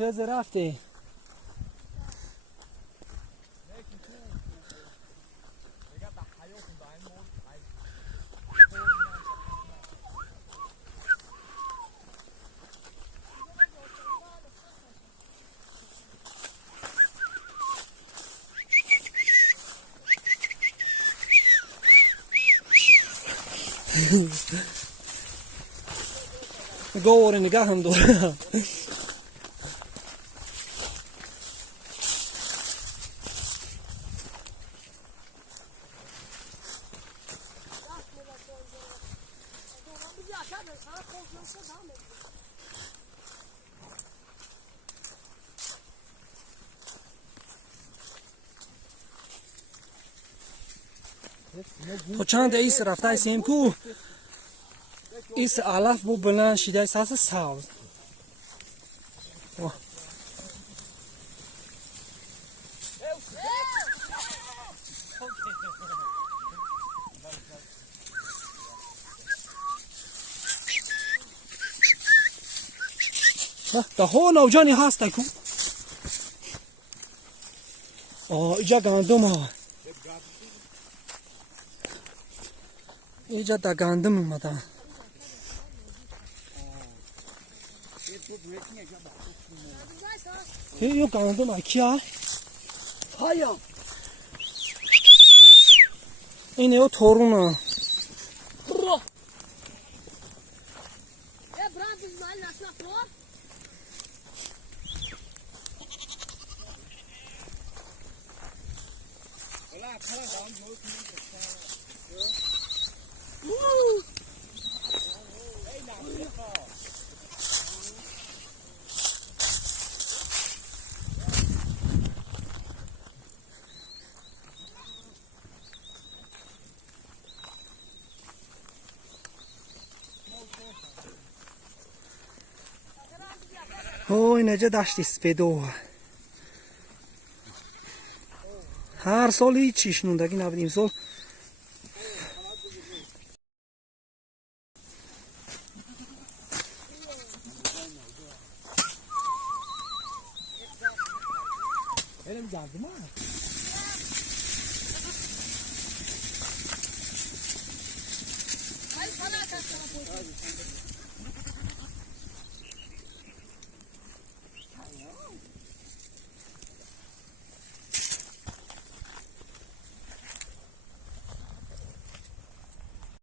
خیز رفته گوره نگاه هم دوره تو چند ایس رفته ایسیم کو ایس علف بو بلند شده ایس هست ساوز ده ها نوجانی هست کو اینجا گندم ها اینجا دا گندم اومدن یه گندم اکیه هایا اینه او تورونه اینجا دشت سپیدو هر سال هیچیش نوندگی نبود امسال